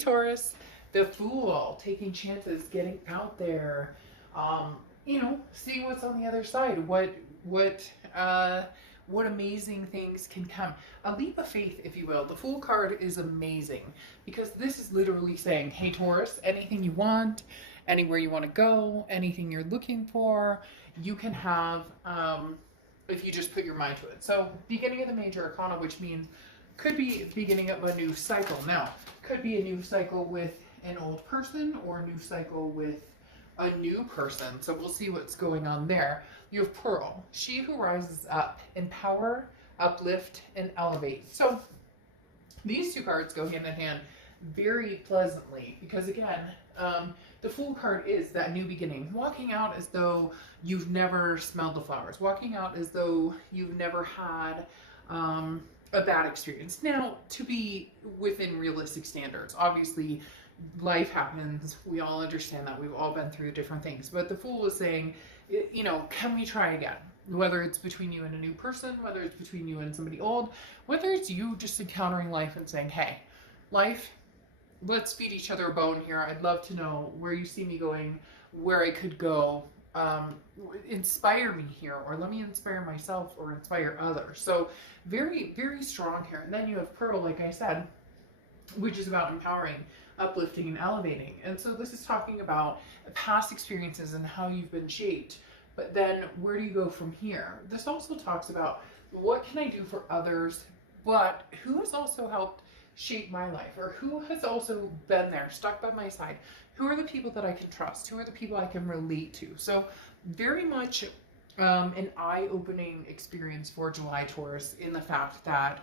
Taurus, the Fool, taking chances, getting out there, seeing what's on the other side. What amazing things can come. A leap of faith, if you will. The Fool card is amazing because this is literally saying, hey Taurus, anything you want, anywhere you want to go, anything you're looking for, you can have if you just put your mind to it. So beginning of the major arcana, which means could be beginning of a new cycle. Now, could be a new cycle with an old person or a new cycle with a new person. So we'll see what's going on there. You have Pearl, she who rises up, empower, uplift, and elevate. So these two cards go hand in hand very pleasantly because again, the Fool card is that new beginning, walking out as though you've never smelled the flowers, walking out as though you've never had a bad experience. Now, to be within realistic standards, obviously life happens. We all understand that. We've all been through different things. But the Fool is saying, can we try again? Whether it's between you and a new person, whether it's between you and somebody old, whether it's you just encountering life and saying, hey, life, let's feed each other a bone here. I'd love to know where you see me going, where I could go. Inspire me here, or let me inspire myself or inspire others. So very, very strong here. And then you have Pearl, like I said, which is about empowering, uplifting, and elevating. And so this is talking about past experiences and how you've been shaped. But then where do you go from here? This also talks about what can I do for others, but who has also helped shape my life, or who has also been there, stuck by my side? Who are the people that I can trust? Who are the people I can relate to? So very much an eye-opening experience for July, Taurus, in the fact that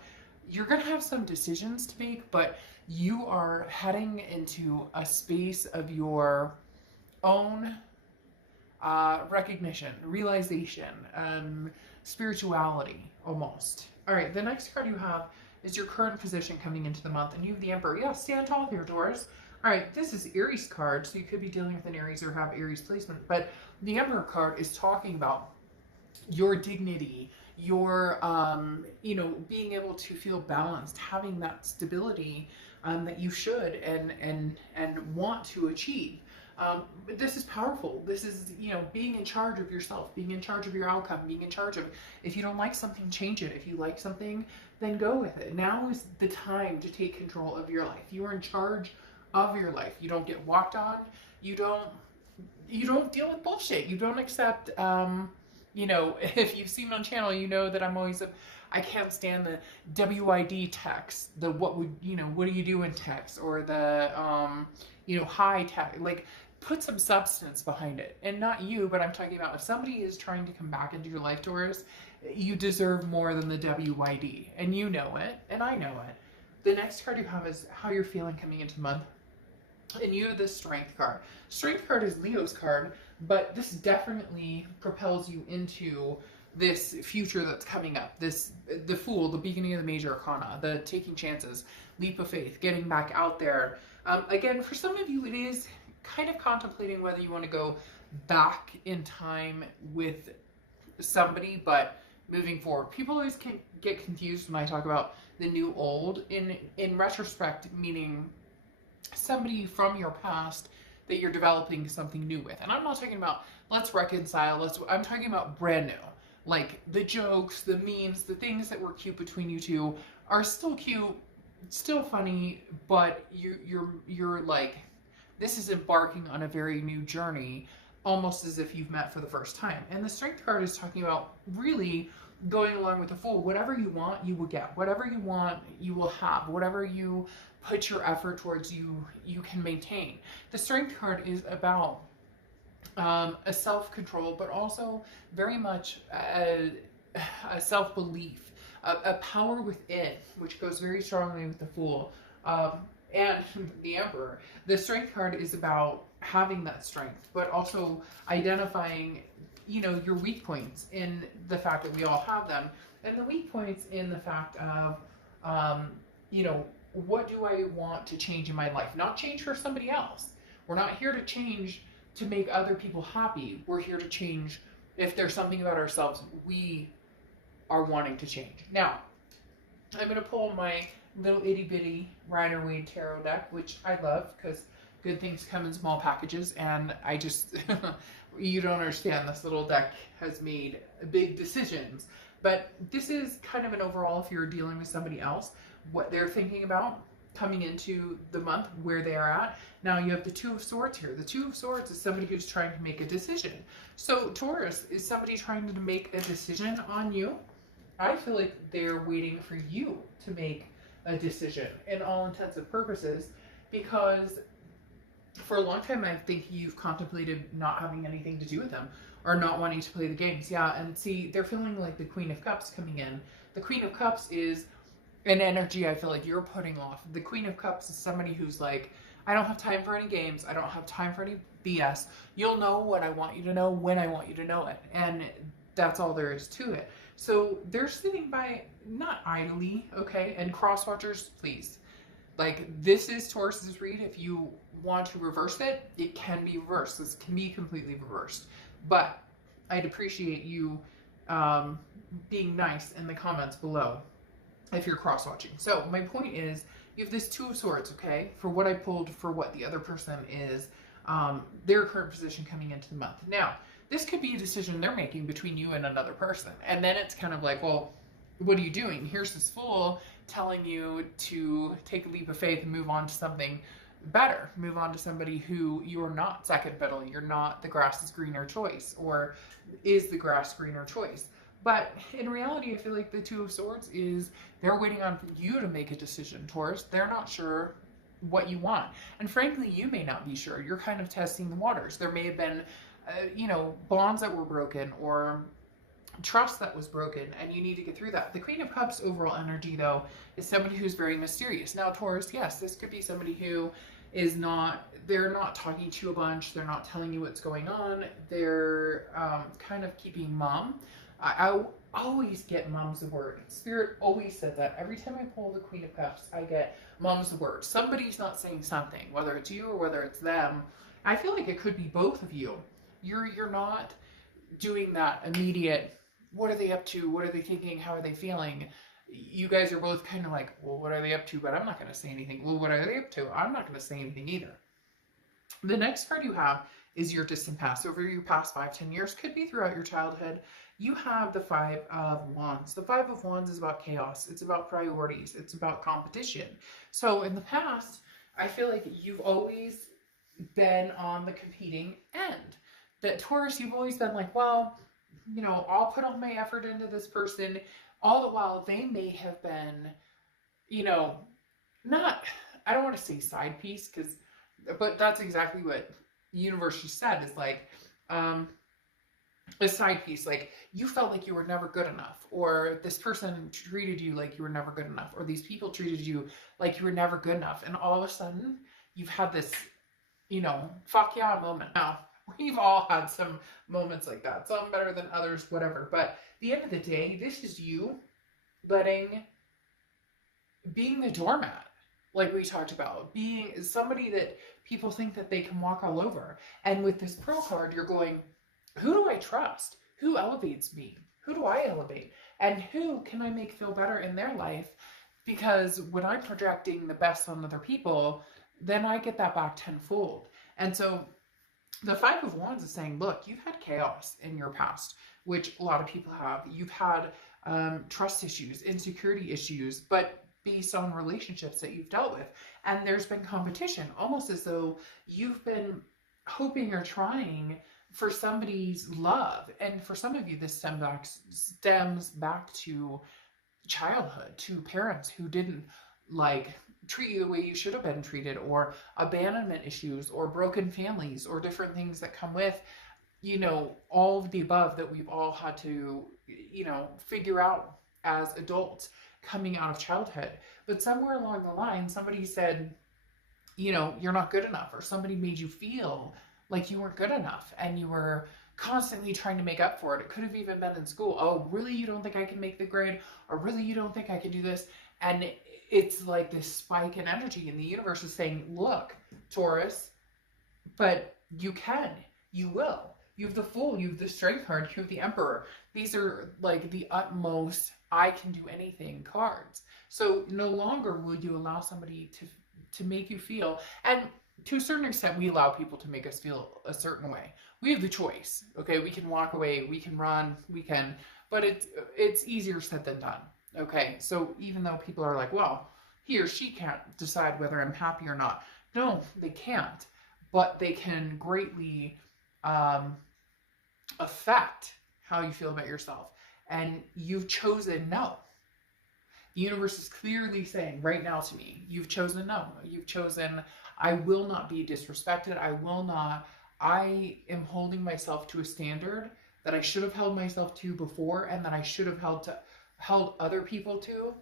you're going to have some decisions to make, but you are heading into a space of your own recognition, realization, spirituality, almost. All right, the next card you have is your current position coming into the month, and you have the Emperor. Yeah, stand tall here, Taurus. All right, this is Aries card, so you could be dealing with an Aries or have Aries placement, but the Emperor card is talking about your dignity, your, being able to feel balanced, having that stability that you should and want to achieve. But this is powerful. This is, being in charge of yourself, being in charge of your outcome, being in charge of, if you don't like something, change it. If you like something, then go with it. Now is the time to take control of your life. You are in charge of your life. You don't get walked on. You don't deal with bullshit. You don't accept, if you've seen me on channel, you know that I'm always I can't stand the WID text, the what do you do in text, or the, high text, like put some substance behind it. And not you, but I'm talking about if somebody is trying to come back into your life, Taurus, you deserve more than the WID, and you know it, and I know it. The next card you have is how you're feeling coming into the month. And you have the Strength card. Strength card is Leo's card, but this definitely propels you into this future that's coming up. The Fool, the beginning of the major arcana, the taking chances, leap of faith, getting back out there. Again, for some of you, it is kind of contemplating whether you want to go back in time with somebody, but moving forward. People always can get confused when I talk about the new old. In retrospect, meaning somebody from your past that you're developing something new with. And I'm not talking about let's reconcile, I'm talking about brand new. Like the jokes, the memes, the things that were cute between you two are still cute, still funny, but you're like, this is embarking on a very new journey, almost as if you've met for the first time. And the Strength card is talking about really going along with the Fool. Whatever you want, you will get. Whatever you want, you will have. Whatever you put your effort towards, you can maintain. The Strength card is about a self-control, but also very much a self-belief, a power within, which goes very strongly with the Fool and the Emperor. The Strength card is about having that strength, but also identifying, your weak points in the fact that we all have them, and the weak points in the fact of, what do I want to change in my life? Not change for somebody else. We're not here to change to make other people happy. We're here to change if there's something about ourselves we are wanting to change. Now, I'm going to pull my little itty bitty Rider Waite tarot deck, which I love because good things come in small packages. And I just, you don't understand, this little deck has made big decisions. But this is kind of an overall, if you're dealing with somebody else, what they're thinking about coming into the month, where they are at. Now you have the Two of Swords here. The Two of Swords is somebody who's trying to make a decision. So Taurus, is somebody trying to make a decision on you? I feel like they're waiting for you to make a decision in all intents and purposes, because for a long time I think you've contemplated not having anything to do with them or not wanting to play the games. Yeah, and see, they're feeling like the Queen of Cups coming in. The Queen of Cups is an energy I feel like you're putting off. The Queen of Cups is somebody who's like, I don't have time for any games. I don't have time for any BS. You'll know what I want you to know when I want you to know it. And that's all there is to it. So they're sitting by, not idly, okay? And cross watchers, please. Like, this is Taurus's read. If you want to reverse it, it can be reversed. This can be completely reversed. But I'd appreciate you being nice in the comments below if you're cross-watching. So my point is, you have this Two of Swords, okay? For what I pulled, for what the other person is, their current position coming into the month. Now, this could be a decision they're making between you and another person. And then it's kind of like, well, what are you doing? Here's this Fool telling you to take a leap of faith and move on to something better. Move on to somebody who you're not second fiddle. You're not the grass is greener choice, or is the grass greener choice. But in reality, I feel like the Two of Swords is they're waiting on you to make a decision, Taurus. They're not sure what you want. And frankly, you may not be sure. You're kind of testing the waters. There may have been, bonds that were broken, or trust that was broken, and you need to get through that. The Queen of Cups overall energy, though, is somebody who's very mysterious. Now, Taurus, yes, this could be somebody who is not, they're not talking to you a bunch. They're not telling you what's going on. They're kind of keeping mum. I always get mum's the word. Spirit always said that. Every time I pull the Queen of Cups, I get mum's the word. Somebody's not saying something, whether it's you or whether it's them. I feel like it could be both of you. You're not doing that immediate, what are they up to? What are they thinking? How are they feeling? You guys are both kind of like, well, what are they up to? But I'm not going to say anything. Well, what are they up to? I'm not going to say anything either. The next card you have is your distant past. Over your past 5-10 years, could be throughout your childhood. You have the Five of Wands. The Five of Wands is about chaos. It's about priorities. It's about competition. So in the past, I feel like you've always been on the competing end. That Taurus, you've always been like, well, I'll put all my effort into this person. All the while, they may have been, not, I don't want to say side piece, but that's exactly what the universe just said, is like, a side piece. Like, you felt like you were never good enough, or this person treated you like you were never good enough, or these people treated you like you were never good enough. And all of a sudden, you've had this, fuck yeah moment. Now, we've all had some moments like that. Some better than others, whatever. But at the end of the day, this is you being the doormat, like we talked about, being somebody that people think that they can walk all over. And with this Pearl card, you're going, who do I trust? Who elevates me? Who do I elevate? And who can I make feel better in their life? Because when I'm projecting the best on other people, then I get that back tenfold. And so the Five of Wands is saying, look, you've had chaos in your past, which a lot of people have. You've had trust issues, insecurity issues, but based on relationships that you've dealt with. And there's been competition, almost as though you've been hoping or trying for somebody's love. And for some of you, this stems back to childhood, to parents who didn't treat you the way you should have been treated, or abandonment issues, or broken families, or different things that come with, all of the above that we've all had to, figure out as adults coming out of childhood. But somewhere along the line, somebody said, you're not good enough, or somebody made you feel like you weren't good enough, and you were constantly trying to make up for it. It could have even been in school. Oh, really? You don't think I can make the grade? Or really, you don't think I can do this? And it's like this spike in energy, and the universe is saying, look, Taurus, but you can, you will. You have the Fool, you have the Strength card, you have the Emperor. These are like the utmost I can do anything cards. So no longer will you allow somebody to make you feel, and to a certain extent, we allow people to make us feel a certain way. We have the choice. Okay, we can walk away, we can run, we can, but it's easier said than done. Okay, so even though people are like, well, he or she can't decide whether I'm happy or not. No, they can't, but they can greatly affect how you feel about yourself. And you've chosen no. The universe is clearly saying right now to me, you've chosen no. You've chosen, I will not be disrespected. I am holding myself to a standard that I should have held myself to before, and that I should have held other people to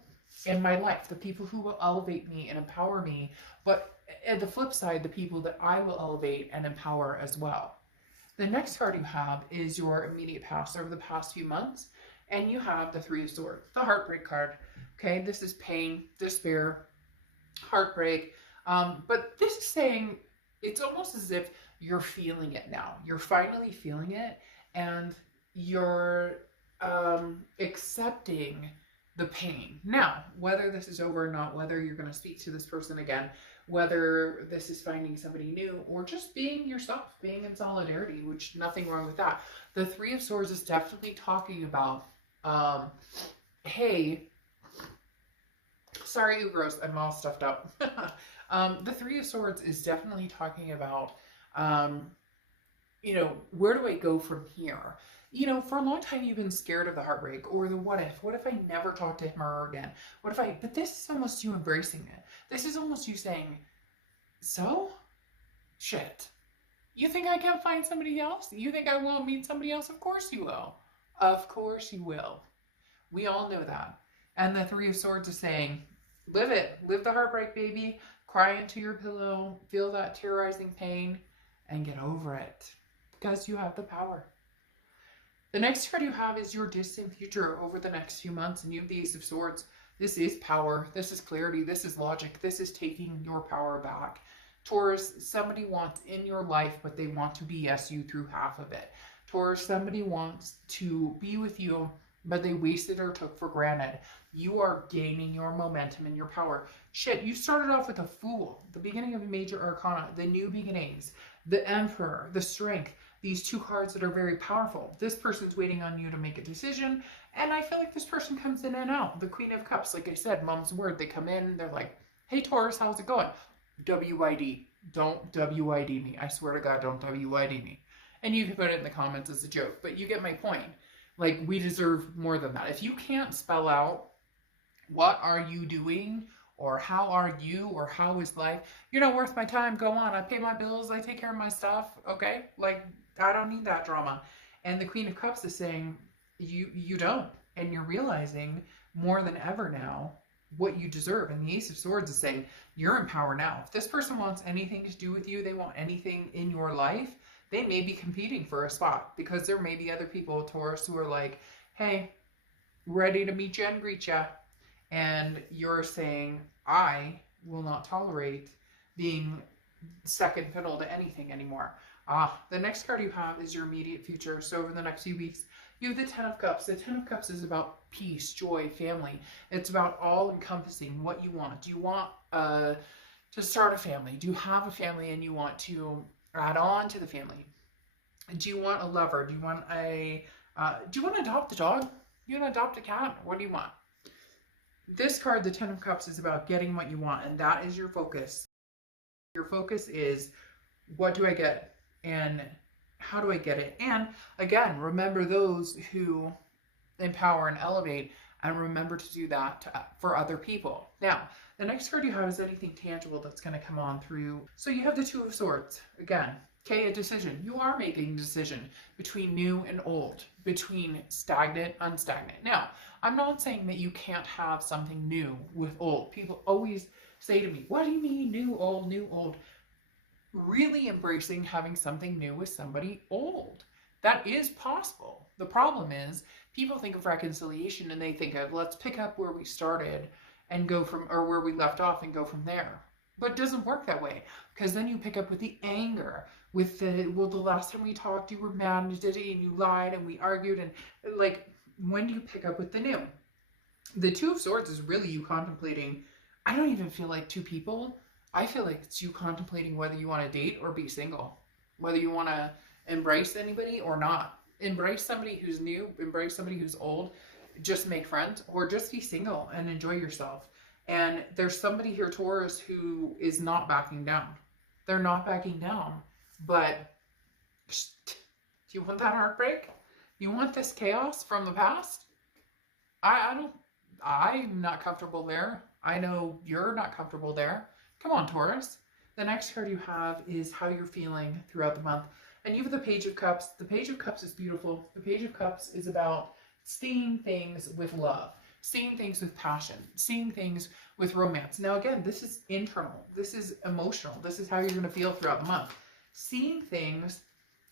in my life. The people who will elevate me and empower me, but at the flip side, the people that I will elevate and empower as well. The next card you have is your immediate past over the past few months, and you have the Three of Swords, the heartbreak card. Okay, this is pain, despair, heartbreak. But this is saying it's almost as if you're feeling it now. You're finally feeling it, and you're accepting the pain. Now, whether this is over or not, whether you're going to speak to this person again, whether this is finding somebody new, or just being yourself, being in solidarity, which nothing wrong with that. The Three of Swords is definitely talking about, hey, sorry, Ugros, I'm all stuffed up. The Three of Swords is definitely talking about, where do I go from here? For a long time you've been scared of the heartbreak or the what if. What if I never talk to him or her again? But this is almost you embracing it. This is almost you saying, so? Shit. You think I can't find somebody else? You think I won't meet somebody else? Of course you will. Of course you will. We all know that. And the Three of Swords is saying, live it. Live the heartbreak, baby. Cry into your pillow. Feel that terrorizing pain and get over it. Because you have the power. The next card you have is your distant future over the next few months, and you have the Ace of Swords. This is power. This is clarity. This is logic. This is taking your power back. Taurus, somebody wants in your life, but they want to BS you through half of it. Taurus, somebody wants to be with you, but they wasted or took for granted. You are gaining your momentum and your power. Shit, you started off with a Fool, the beginning of a major arcana, the new beginnings, the Emperor, the Strength. These two cards that are very powerful. This person's waiting on you to make a decision, and I feel like this person comes in and out. The Queen of Cups, like I said, mom's word. They come in, they're like, hey Taurus, how's it going? WID. Don't WID me. I swear to God, don't WID me. And you can put it in the comments as a joke, but you get my point. Like, we deserve more than that. If you can't spell out what are you doing, or how are you, or how is life, you're not worth my time. Go on. I pay my bills. I take care of my stuff. Okay? Like, I don't need that drama. And the Queen of Cups is saying, you don't. And you're realizing more than ever now what you deserve. And the Ace of Swords is saying, you're in power now. If this person wants anything to do with you, they want anything in your life, they may be competing for a spot, because there may be other people, Taurus, who are like, hey, ready to meet you and greet you. And you're saying, I will not tolerate being second fiddle to anything anymore. The next card you have is your immediate future. So over the next few weeks, you have the Ten of Cups. The Ten of Cups is about peace, joy, family. It's about all encompassing what you want. Do you want to start a family? Do you have a family and you want to add on to the family? Do you want a lover? Do you want to adopt a dog? Do you want to adopt a cat? What do you want? This card, the Ten of Cups, is about getting what you want, and that is your focus. Your focus is, what do I get? And how do I get it? And again, remember those who empower and elevate, and remember to do that for other people. Now, the next card you have is anything tangible that's going to come on through. So you have the Two of Swords. Again, okay, a decision. You are making a decision between new and old, between stagnant, unstagnant. Now, I'm not saying that you can't have something new with old. People always say to me, what do you mean new, old, new, old? Really embracing having something new with somebody old. That is possible. The problem is people think of reconciliation and they think of, let's pick up where we started and go from, or where we left off and go from there. But it doesn't work that way, because then you pick up with the anger, with the, well, the last time we talked, you were mad and you lied and we argued, and like, when do you pick up with the new? The Two of Swords is really you contemplating. I don't even feel like two people. I feel like it's you contemplating whether you want to date or be single, whether you want to embrace anybody or not. Embrace somebody who's new, embrace somebody who's old, just make friends, or just be single and enjoy yourself. And there's somebody here, Taurus, who is not backing down. They're not backing down. But do you want that heartbreak? You want this chaos from the past? I don't, I'm not comfortable there. I know you're not comfortable there. Come on, Taurus. The next card you have is how you're feeling throughout the month. And you have the Page of Cups. The Page of Cups is beautiful. The Page of Cups is about seeing things with love, seeing things with passion, seeing things with romance. Now, again, this is internal. This is emotional. This is how you're going to feel throughout the month. Seeing things,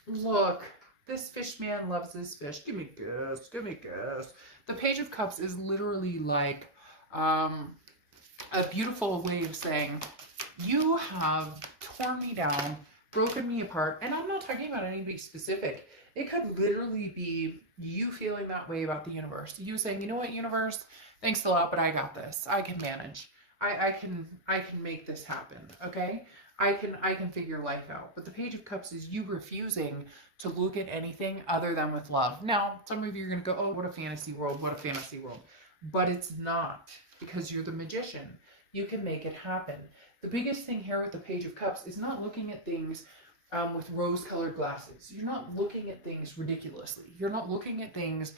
look, this fish man loves this fish. Give me a kiss. Give me a kiss. The Page of Cups is literally like a beautiful way of saying, you have torn me down, broken me apart. And I'm not talking about anybody specific. It could literally be you feeling that way about the universe. You saying, you know what, universe, thanks a lot, but I got this. I can manage. I can make this happen. Okay. I can figure life out. But the Page of Cups is you refusing to look at anything other than with love. Now, some of you are going to go, oh, what a fantasy world, what a fantasy world. But it's not, because you're the magician. You can make it happen. The biggest thing here with the Page of Cups is not looking at things with rose-colored glasses. You're not looking at things ridiculously. You're not looking at things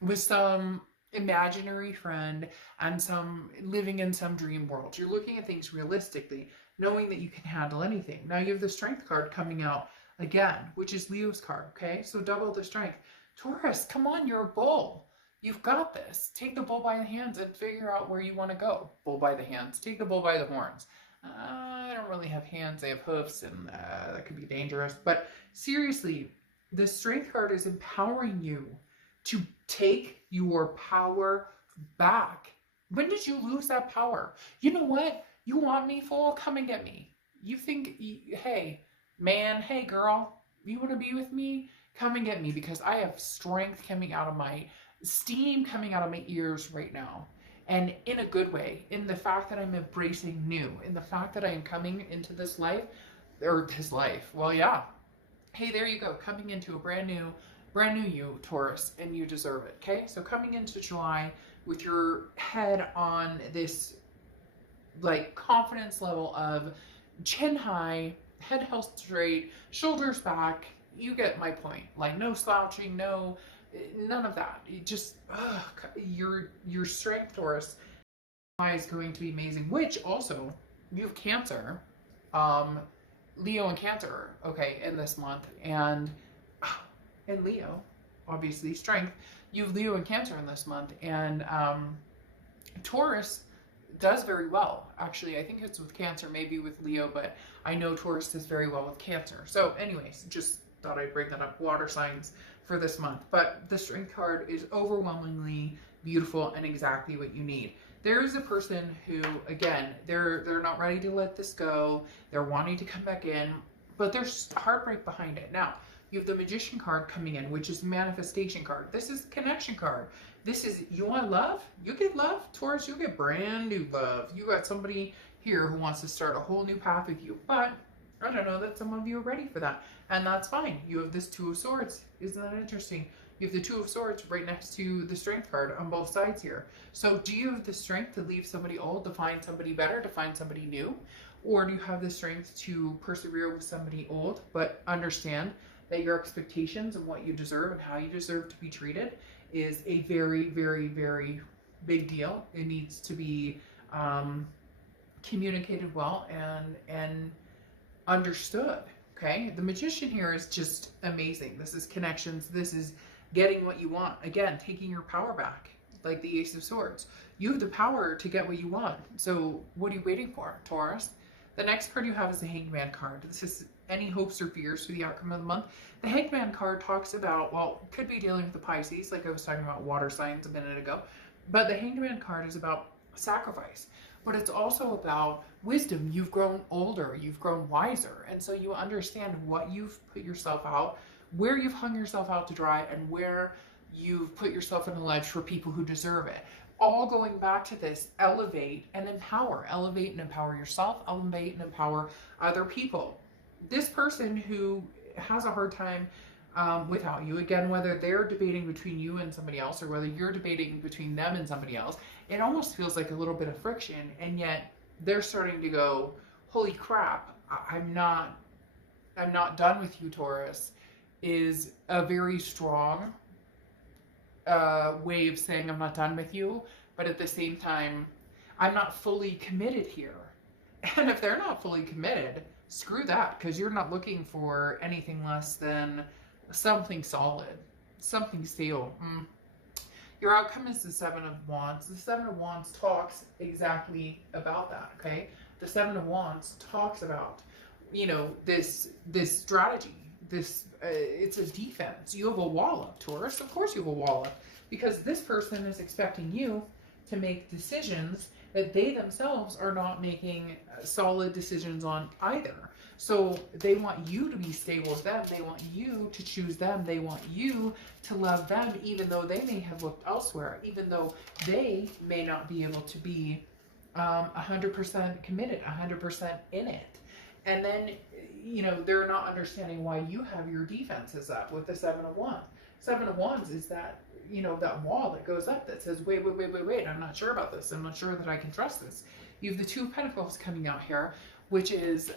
with some imaginary friend and some living in some dream world. You're looking at things realistically, knowing that you can handle anything. Now you have the Strength card coming out again, which is Leo's card, okay? So double the strength. Taurus, come on, you're a bull. You've got this. Take the bull by the hands and figure out where you want to go. Bull by the hands. Take the bull by the horns. I don't really have hands, I have hoofs, and that could be dangerous. But seriously, the Strength card is empowering you to take your power back. When did you lose that power? You know what? You want me, fool? Come and get me. You think, hey, man, hey, girl, you want to be with me? Come and get me, because I have strength coming out of my, steam coming out of my ears right now. And in a good way, in the fact that I'm embracing new, in the fact that I am coming into this life, or this life, well, yeah. Hey, there you go, coming into a brand new you, Taurus, and you deserve it, okay? So coming into July with your head on this, like, confidence level of chin high, head held straight, shoulders back, you get my point. Like, no slouching, none of that. You just, your strength, Taurus, is going to be amazing. Which also, you have Cancer, Leo and Cancer, okay, in this month, and Leo, obviously, strength. You have Leo and Cancer in this month, and Taurus does very well. Actually, I think it's with Cancer, maybe with Leo, but I know Taurus does very well with Cancer. So, anyways, just thought I'd bring that up. Water signs for this month. But the Strength card is overwhelmingly beautiful and exactly what you need. There is a person who, again, they're not ready to let this go. They're wanting to come back in, but there's heartbreak behind it. Now, you have the Magician card coming in, which is manifestation card. This is connection card. This is, you want love? You get love, Taurus. You get brand new love. You got somebody here who wants to start a whole new path with you, but I don't know that some of you are ready for that, and that's fine. You have this Two of Swords. Isn't that interesting? You have the Two of Swords right next to the Strength card on both sides here. So do you have the strength to leave somebody old, to find somebody better, to find somebody new? Or do you have the strength to persevere with somebody old, but understand that your expectations and what you deserve and how you deserve to be treated is a very, very, very big deal. It needs to be communicated well and understood. Okay, the Magician here is just amazing. This is connections. This is getting what you want. Again, taking your power back, like the Ace of Swords. You have the power to get what you want. So what are you waiting for, Taurus? The next card you have is the Hanged Man card. This is any hopes or fears for the outcome of the month. The Hanged Man card talks about, well, could be dealing with the Pisces, like I was talking about water signs a minute ago. But the Hanged Man card is about sacrifice. But it's also about wisdom. You've grown older, you've grown wiser, and so you understand what you've put yourself out, where you've hung yourself out to dry, and where you've put yourself in a ledge for people who deserve it. all going back to this: elevate and empower. Elevate and empower yourself, elevate and empower other people. This person who has a hard time without you, again, whether they're debating between you and somebody else or whether you're debating between them and somebody else, it almost feels like a little bit of friction, and yet they're starting to go, holy crap, I'm not done with you, Taurus, is a very strong way of saying I'm not done with you, but at the same time, I'm not fully committed here. And if they're not fully committed, screw that, because you're not looking for anything less than something solid, something stable. Your outcome is the Seven of Wands. The Seven of Wands talks exactly about that, okay? The Seven of Wands talks about, you know, this strategy. It's a defense. You have a wall up, Taurus. Of course you have a wall up, because this person is expecting you to make decisions that they themselves are not making solid decisions on either. So they want you to be stable with them. They want you to choose them. They want you to love them, even though they may have looked elsewhere, even though they may not be able to be 100% committed, 100% in it. And then, you know, they're not understanding why you have your defenses up with the Seven of Wands. Seven of Wands is that, you know, that wall that goes up that says, wait, I'm not sure about this. I'm not sure that I can trust this. You have the Two of Pentacles coming out here, which is,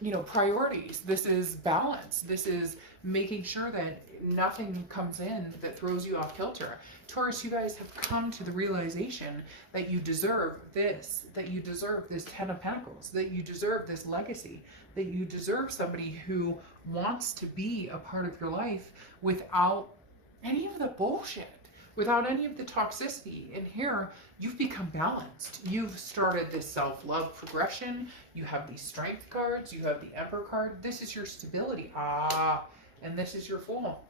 you know, priorities. This is balance. This is making sure that nothing comes in that throws you off kilter. Taurus, you guys have come to the realization that you deserve this, that you deserve this Ten of Pentacles, that you deserve this legacy, that you deserve somebody who wants to be a part of your life without any of the bullshit, without any of the toxicity. And here, you've become balanced. You've started this self-love progression. You have these strength cards. You have the Emperor card. This is your stability. And this is your Fool.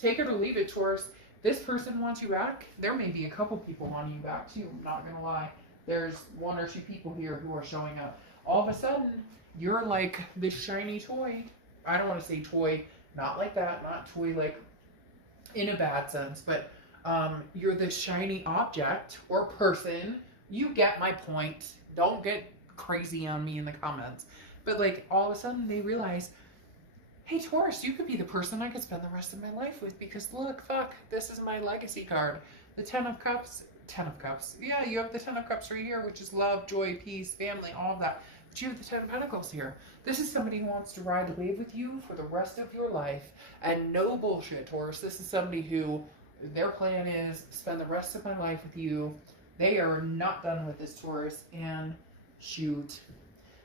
Take it or leave it, Taurus. This person wants you back. There may be a couple people wanting you back too. I'm not going to lie. There's one or two people here who are showing up. All of a sudden, you're like this shiny toy. I don't want to say toy, not like that, not toy like in a bad sense, but you're this shiny object or person. You get my point. Don't get crazy on me in the comments. But like all of a sudden they realize, hey Taurus, you could be the person I could spend the rest of my life with, because look, fuck, this is my legacy card. The Ten of Cups. Yeah, you have the Ten of Cups right here, which is love, joy, peace, family, all of that. But you have the Ten of Pentacles here. This is somebody who wants to ride the wave with you for the rest of your life. And no bullshit, Taurus. This is somebody who their plan is spend the rest of my life with you. They are not done with this, Taurus. And shoot,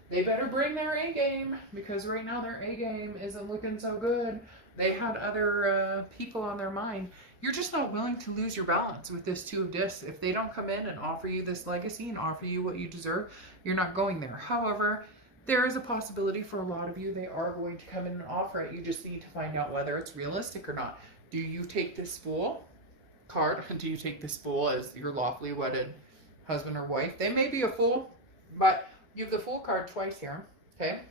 they better bring their A game, because right now their A game isn't looking so good. They had other people on their mind. You're just not willing to lose your balance with this Two of Discs. If they don't come in and offer you this legacy and offer you what you deserve, you're not going there. However, there is a possibility for a lot of you they are going to come in and offer it. You just need to find out whether it's realistic or not. Do you take this Fool card? Do you take this Fool as your lawfully wedded husband or wife? They may be a fool, but you have the Fool card twice here, okay?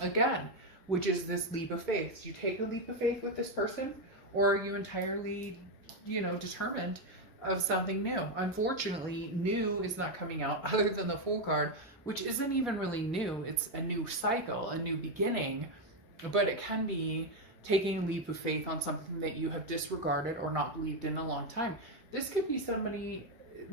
Again, which is this leap of faith. Do you take a leap of faith with this person, or are you entirely, you know, determined of something new? Unfortunately, new is not coming out other than the Fool card, which isn't even really new. It's a new cycle, a new beginning, but it can be taking a leap of faith on something that you have disregarded or not believed in a long time. This could be somebody,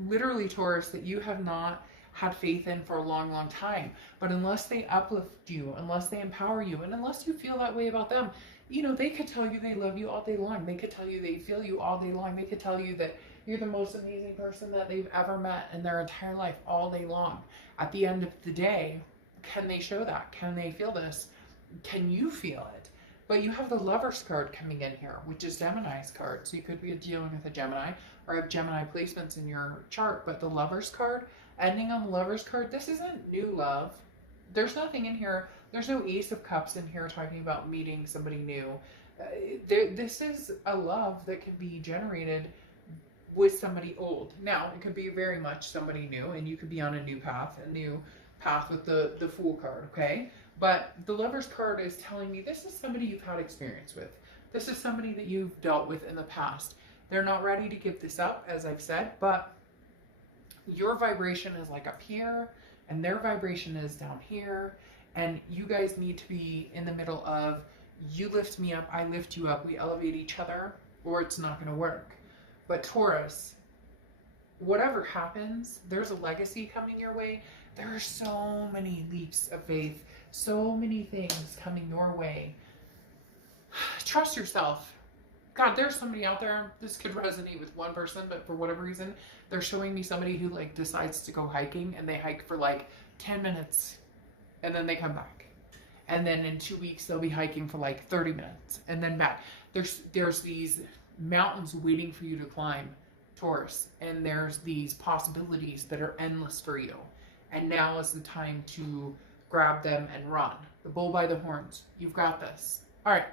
literally Taurus, that you have not had faith in for a long, long time. But unless they uplift you, unless they empower you, and unless you feel that way about them, you know, they could tell you they love you all day long. They could tell you they feel you all day long. They could tell you that you're the most amazing person that they've ever met in their entire life all day long. At the end of the day, can they show that? Can they feel this? Can you feel it? But you have the Lover's card coming in here, which is Gemini's card. So you could be dealing with a Gemini or have Gemini placements in your chart. But the Lover's card, ending on the Lover's card, this isn't new love. There's nothing in here. There's no Ace of Cups in here talking about meeting somebody new. This is a love that can be generated with somebody old. Now, it could be very much somebody new, and you could be on a new path with the Fool card, okay? But the Lover's card is telling me this is somebody you've had experience with. This is somebody that you've dealt with in the past. They're not ready to give this up, as I've said, but Your vibration is like up here, and their vibration is down here. And you guys need to be in the middle of, you lift me up, I lift you up, we elevate each other, or it's not going to work. But Taurus, whatever happens, there's a legacy coming your way. There are so many leaps of faith, so many things coming your way. Trust yourself. God, there's somebody out there, this could resonate with one person, but for whatever reason, they're showing me somebody who like decides to go hiking, and they hike for like 10 minutes and then they come back. And then in 2 weeks, they'll be hiking for like 30 minutes and then back. There's these mountains waiting for you to climb, Taurus, and there's these possibilities that are endless for you. And now is the time to grab them and run. The bull by the horns. You've got this. All right.